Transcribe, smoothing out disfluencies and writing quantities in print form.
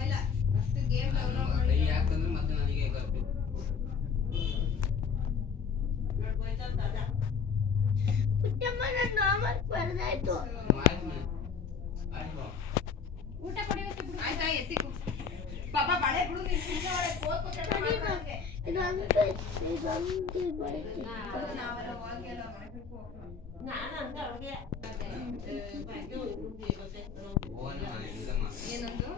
ಕೈ ಹಾಕಂದ್ರೆ ಮತ್ತೆ ನನಗೆ ಗೊತ್ತು. ಊಟ ಕೊಡಿಬೇಕು ಆಯ್ತಾ ಎತ್ತಿ ಪಾಪ ಬಳೆ ಬಿಡು ನೀನು ಸುಮ್ಮನೆ ಒಳಗೆ ಕೋತ್ಕೋತ ಮಾಡ್ಕೊಂಡೆ ನಾವೆಲ್ಲ ಹೋಗಿಲ್ಲ ನಾನು ಅಂತ ಅವ್ರಿಗೆ ಓನ ಮನೆ ಇದಮ್ಮ ಏನಂದು